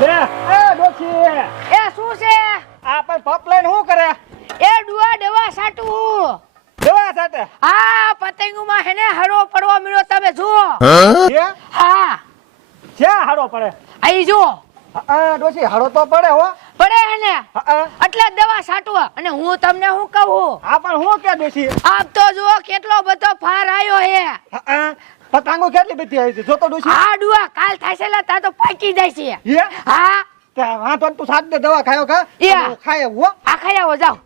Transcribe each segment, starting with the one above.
લે એ ડોશી. એ શું છે? આ પણ પપ લઈને શું કરે? એ ડુઆ દવા સાટું. દવા સાટે હા પતંગમાં હેને હરો પડવા મળ્યો તમે જુઓ. છે? હા. ક્યાં હાડો પડે. આઈ જુઓ. આ ડોશી હાડો તો પડે હો. પડે હેને એટલે જ દવા સાટવા અને હું તમને શું કહું? હા પણ હું કે ડોશી? આમ તો જુઓ કેટલો બધો ફાર આવ્યો હા, પતંગો કેટલી બધી આવી છે? જો તો ડોશી. આ ડુઆ કાલ થાશે લા તા તો પાકી જાય છે હે. હા તે હા તો તું સાત દે દવા ખાયો કા. હું ખાય હો. આ ખાઈ આવો જાઓ.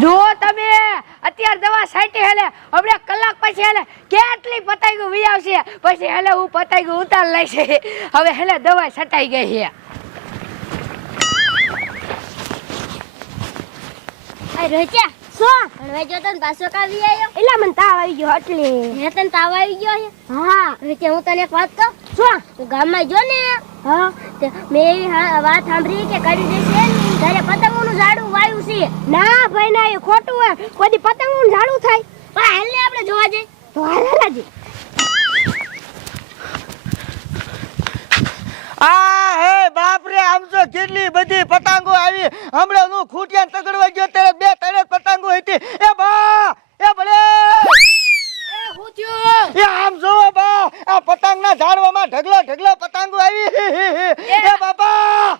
જો તમે અત્યારે દવા સાઈટી હેલે હમણાં કલાક પછી હેલે. કેટલી પતાઈ વી આવશે. પછી હેલે હું પતાઈ ઉતાર લઈશ હવે હેલે દવા છટાઈ ગઈ છે. રોજા શું? ભણવા જો તને પાછો કાવી આવ્યો એલા મને તાવ આવી ગયો એટલે. હે તને તાવ આવી ગયો છે? હા. રોજા હું તને એક વાત કહું? શું? તું ગામમાં જો ને. હા. મેં એવી વાત સાંભળી કે કરી દેશે તારે પતંગોનું ઝાડું વાયું છે. ના ભાઈ ના એ ખોટું હોય. કોઈ પતંગોનું ઝાડું થાય. પણ હાલ ને આપણે જોવા જઈએ. તો હાલ હાલાજી આ હે બાપ રે આમ તો કેટલી બધી પતંગો આવી. હમણાં હું ખૂટિયા તગડવા ગયો ત્યારે બે ત્રણ પતંગો હતી. એ બા એ ભલે. એ આમ જોવો બા આ પતંગના ઝાડવામાં ઢગલો ઢગલો પતંગો આવી. એ. બાપા.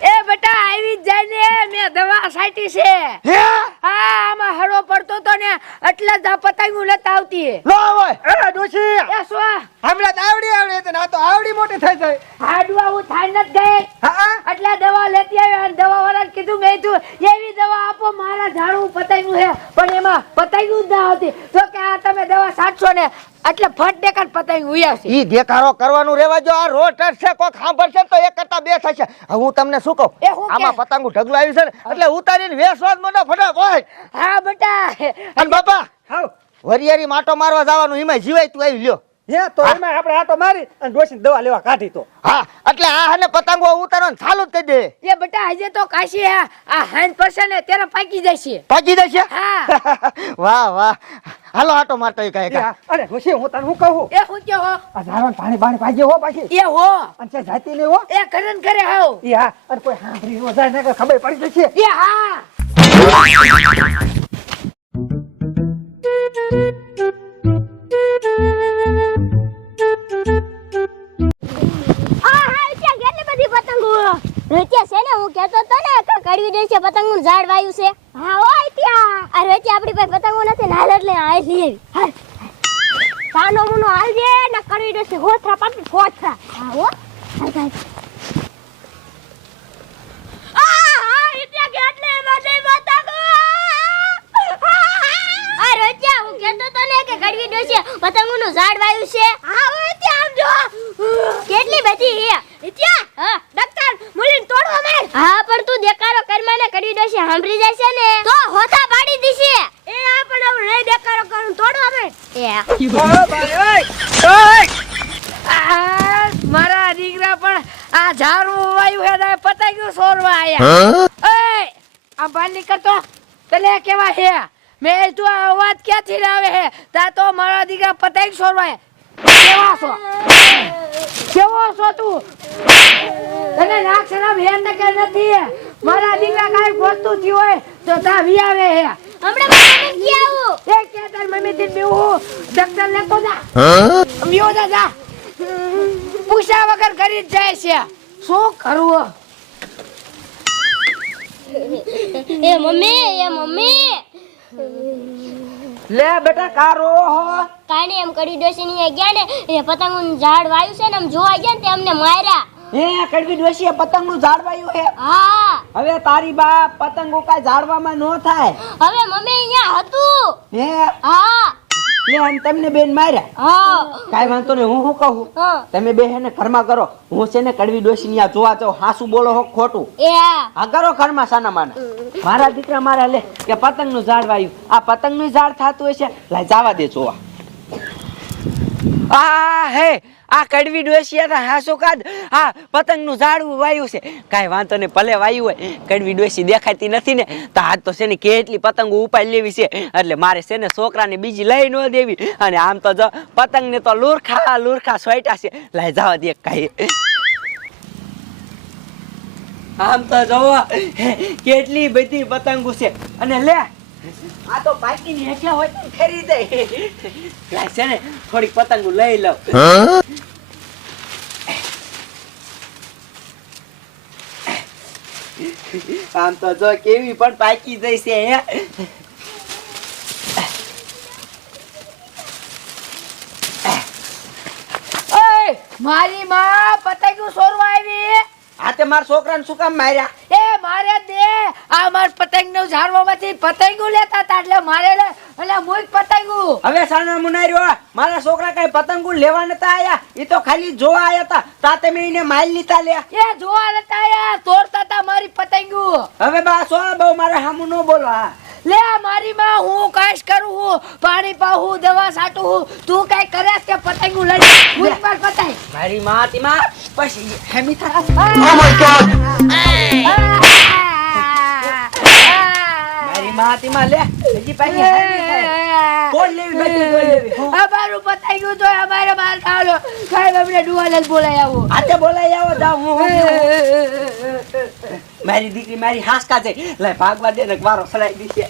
એ બેટા આવી જ જાય ને મેં દવા સાટી છે. હે? હા આમાં હળો પડતો તો ને એટલે જ આ પતંગો નતા આવતી. લો હોય એ ડોશી. એ સો હમણાં તો આવડી આવડી હતી ને આ તો આવડી મોટી થઈ જાય હાડવા હું થાય નથી ગઈ. હા એટલે દવા લેતી આવ્યો અને દવા વાળાને કીધું મેં તું એવી દવા આપો મારા ઝાડું પતાવ્યું છે. પણ એમાં પતાવ્યું જ ના આવતી તો કે આ તમે દવા સાચો ને એટલે ફટ દેખાડ પતાવ્યું ઉયાશે. ઈ દેખાડો કરવાનું રેવા જો આ રોટર છે કોક સાંભળશે તો એક કરતા બે થશે. હું તમને શું કહું? હું આમાં પતંગું ઢગલો આવ્યું છે ને એટલે ઉતારીને વેસવા જ મોટો ફટાફટ. હા બેટા. અને બાપા? હાવ વરિયારી માટો મારવા જવાનું એમાં જીવાય તું આવી લ્યો. હે તો એમાં આપણે આટો મારી અને ડોશી દવા લેવા કાઢી તો. હા એટલે આ હને પતંગો ઉતારવાનું ચાલુ જ કરી દે. એ બેટા આજે તો કાશી હે. આ હાઈન પડશે ને ત્યારે પાકી જશે. પાકી જશે? હા. વાહ વાહ. હાલો આટો મારતો કઈ એ અરે ડોશી હું તને હું કહું? એ હું કે હો આ ઝાડવાનું પાણી પાણી પાજે હો પાછી. એ હો. અને છે જાતી નહીં હો. એ કરે ને કરે હાવ. એ હા. અને કોઈ હાંભરી ન જાય ને ખબર પડી જશે. એ હા. રોત્યા છે ને, હું કહેતો તો ને કે કડવી દેશે પતંગનું ઝાડ છે. હા હોય ત્યાં આ રચ્યા આપણી પાસે પતંગો નથી ને એટલે હાલ લઈ કાનો મુનો હાલ દે ને કડવી દેશે હોથરા પાટી હોથરા. હા, હો હાલ હાલ આ હા એટલે કેટલી બધી પતંગો આ રોત્યા હું કહેતો તો છે પતંગોનું ઝાડ વાયું છે. હા હવે ત્યાં જો. કેટલી બધી હે ત્યાં? હા. ડક્ટર મુલીન તોડવા માર. હા પણ તું દેકારો કરમાને કરી દેશે સાંભળી જશે ને. તો હોતા પાડી દીશે. એ આ પણ હવે નહીં દેકારો કરું તોડવા માંડ એ. ઓ ભાઈ ઓય આ મારા દીકરા પણ આ ઝાડવું વાયું હે ને પતાઈ સોરવા આયા. એય આ બહાર નીકળતો. તને કેવા હે મેં તું આ અવાજ ક્યાંથી લાવે હે? તા તો મારા દીકરા પતાઈ સોરવા આયા. કેવા છો? કેવો છો તું? તને નાક શરમ હે ને કે નથી મારા દીકરા કાઈ ગોતતું થયું હોય તો તા વિયાવે હે. હમણાં મને કી આવું એ કે તાર મમ્મી થી બેવું ડોક્ટર લેતો જા. મ્યો જા જા. પૂછ્યા વગર કરી જાય છે. શું કરવું એ મમ્મી એ મમ્મી. લે બેટા કારો હો. કાંઈ એમ કડી દેશે ની ગયા ને એ પતંગનું ઝાડ વાયું છે ને આમ જોવા ગયા ને તે અમને માર્યા. હે કડવી ડોશીએ પતંગનું ઝાડવાયું હે હા. હવે તારી બા પતંગો કા ઝાડવામાં ન થાય. હવે મમ્મી અહીંયા હતું. હે? હા. તમને બેન માર્યા? હા. કાંઈ વાંધો નહીં હું શું કહું? તમે બે હે ને ઘરમાં કરો. હું છે ને કડવી ડોસી ની જોવા જાઉં. હાસુ બોલો હો ખોટું. હા. આ કરો ઘરમાં સાના માના. મારા દીકરા મારા લે કે પતંગનું ઝાડ વાયું. આ પતંગનું ઝાડ થતું હશે લાય જવા દે જોવા. આ હે આ કડવી ડોસિયા હતા હા કાદ હા, પતંગનું ઝાડવું વાયું છે. કાંઈ વાંધો નહીં, ભલે વાયું હોય, કડવી ડોસી દેખાતી નથી ને. તો આજ તો છે ને કેટલી પતંગો ઉપાડી લેવી છે. એટલે મારે છે ને છોકરાને બીજી લઈ ન દેવી. અને આમ તો જો, પતંગને તો લુરખા લુરખા સોયટા છે. લઈ જવા દે કાંઈ. આમ તો જોવા કેટલી બધી પતંગો છે. અને લે આમ તો જો કેવી પણ પાકી જઈશે હે. મારી માં પતંગ સોરવા આવી આ માર છોકરાને શું કામ માર્યા? એ મારે દે. આ માર પતંગનું ઝાડવામાંથી પતંગો લેતા હતા એટલે મારે લે. એટલે મુઈ પતંગો. હવે સાના મુનાર્યો મારા છોકરા કઈ પતંગો લેવા નતા આયા? ઈ તો ખાલી જોવા આયા હતા. તાતે મે એને માલ લીતા લે એ જોવા નતા આયા. તોડતા હતા મારી પતંગો. હવે બા સો બહુ મારે હામું ન બોલો હા. લે મારી માં હું કાશ કરું હું પાણી પાહું દવા સાટું હું તું કઈ કરે કે પતંગું લડી? મુઈ પર પતંગ. મારી માં તીમાં પછી હેમી થા. મારી માં તીમાં લે હજી પાછી હેમી થાય. કોણ લેવી બેટી કોણ લેવી. હું અમારું પતંગું તો અમારે માર ખાલો સાહેબ અમને ડુવાલ બોલાય આવો. આતે બોલાઈ આવો જાવ હું હું. મારી દીકરી મારી હાસકા છે. લે ભાગવા દે ને વારો ફલાઈ દીશે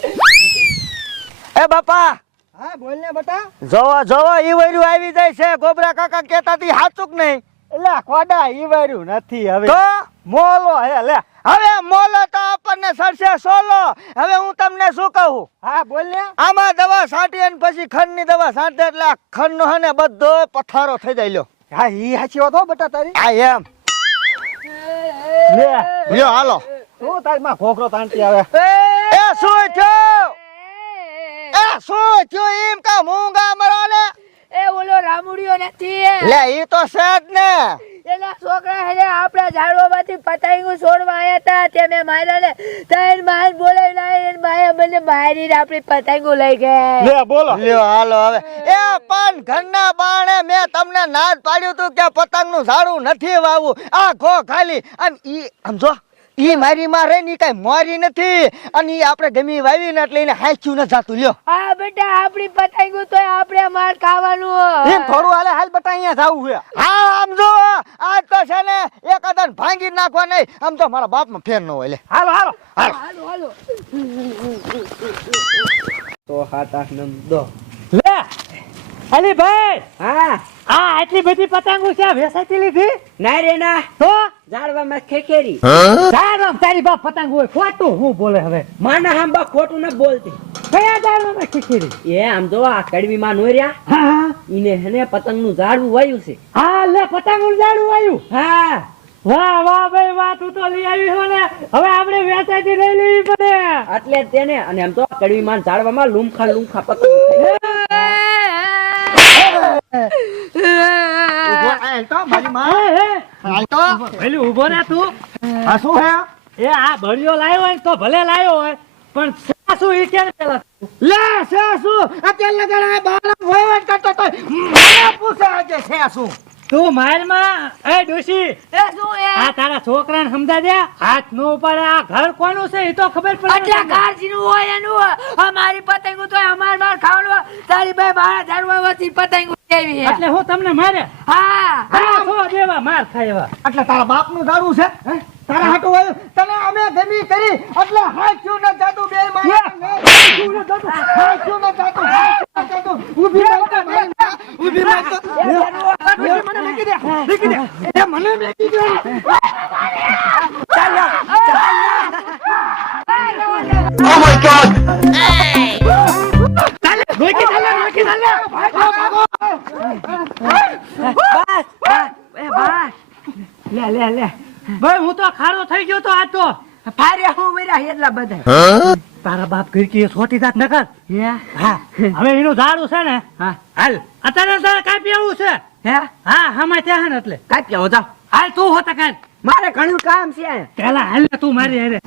એ બાપા! હા બોલ ને બટા. જોવો જોવો ઈ વૈરું આવી જાય છે. ગોબરા કાકા કહેતા તી હાચુક નહીં? એટલે કોડા ઈ વૈરું નથી હવે. તો? મોલો હે લે. હવે મોલો તો આપણને સરસે સોલો. હવે હું તમને શું કહું? હા બોલ ને. આમાં દવા છાંટી અને પછી ખંડની દવા છાંટે એટલે ખંડ ખંડનો હે ને બધો પથારો થઈ જાય લ્યો. હા ઈ હાચી વાત હો બટા તારી. આ એમ. લે. લ્યો હાલો. તું તારી માં ખોખરો તાંટી આવે. એ શું થયો? એ. શું થયો? એમ કા મૂંગા ઓલો રામુડિયો નથી લે ઈ તો છે જ ને. એના છોકરા હેને આપણા ઝાડવામાંથી પતંગો છોડવા આયા હતા તે મે માર્યા ને તૈન માર બોલાવી લાવી એને માયા મને મારી આપણી પતંગો લઈ ગઈ લે બોલો. લ્યો હાલો હવે. એ પણ ઘરના બાણે મેં તમને નાદ પાડ્યું તું કે પતંગનું ઝાડું નથી વાવવું. આ ઘો ખાલી અને ઈ સમજો ઈ મારી માં રહી ની કઈ મોરી નથી. અને ઈ આપણે ગમી વાવી ને એટલે એને હાચ્યું ન જાતું. લ્યો. હા બેટા આપણી પતંગો તો આપણે માર ખાવાનું એમ થોડું હાલે હાલ બેટા અહીંયા જાવું છે હા. આમ જો આજ તો છે ને એક અદન ભાંગી નાખવા નહીં. આમ તો મારા બાપમાં ફેર ન હોય લે. હાલો હાલો. હાલો. હાલો તો હાથ આઠ નંબર દો લે. અલી ભાઈ હા. આ આટલી બધી પતંગો ક્યાં વેસાતી લીધી? ના રે ના. તો? ઝાડવામાં ખેખેરી જાણો તારી બાપ પતંગ હોય ખોટું હું બોલે હવે? માના બા ખોટું ન બોલતી. કયા જાણવામાં ખીખીરી એ આમ જો આ કડવી માં નોર્યા. હા હા. ઈને હેને પતંગનું ઝાડવું વાયું છે. હા લે પતંગનું ઉડાડું વાયું. હા. વાહ વાહ ભાઈ વાહ તું તો લઈ આવી હો ને. હવે આપણે વેચાતી લઈ લેવી પડે. એટલે તેને અને આમ તો કડવી માં ઝાડવામાં લૂમખા લૂમખા પતંગ તો મારી માં? હાલ ભલે ઊભો ના તું. આ શું હે? એ આ બળિયો લાવ્યો હોય ને તો ભલે લાવ્યો હોય પણ સાસુ ઈ કેમ પેલા લે છે અત્યારે લગાડે બાળક વહીવટ કરતો તો મને પૂછે આજે છે તું માર એ ડોશી એ શું એ? આ તારા છોકરાને સમજા દે હાથ નો પડે આ ઘર કોનું છે એ તો ખબર પડે ઘર હોય એનું હોય. અમારી પતંગો તો અમાર માર ખાવાનું તારી ભાઈ મારા ઝાડવામાંથી પતંગો લેવી એટલે હું તમને મારે હા. હા છો દેવા માર થાય એવા. એટલે તારા બાપનું દારૂ છે તારા હાટું વાયું તને અમે ગમી કરી એટલે હાચ્યું ન જાતું બે માણસ હાચ્યું ન જાતું હાચ્યું ન જાતું હાચ્યું ન જાતું ઊભી રહી. માં, ઊભી રહી મને મેકી દે મેકી દે. એ મને મેકી દે. ચાલ ચાલ રોકી ચાલે રોકી ચાલે ભાગો ભાગો બસ લે લે ભાઈ હું તો ખારો થઈ ગયો તો આ તો. ફારે હું વેરા એટલા બધા. તારા બાપ ઘરકી છોટી જાત ન હા? હવે એનું ઝાડું છે ને. હા. હાલ. અત્યારે તારે કાપી આવું છે? હે? હા હમણાં ત્યાં ને એટલે. કાપ્યા આવો જાવ હાલ તું હોતા કાલ મારે ઘણું કામ છે. પેલા હાલ ને તું મારી હારે.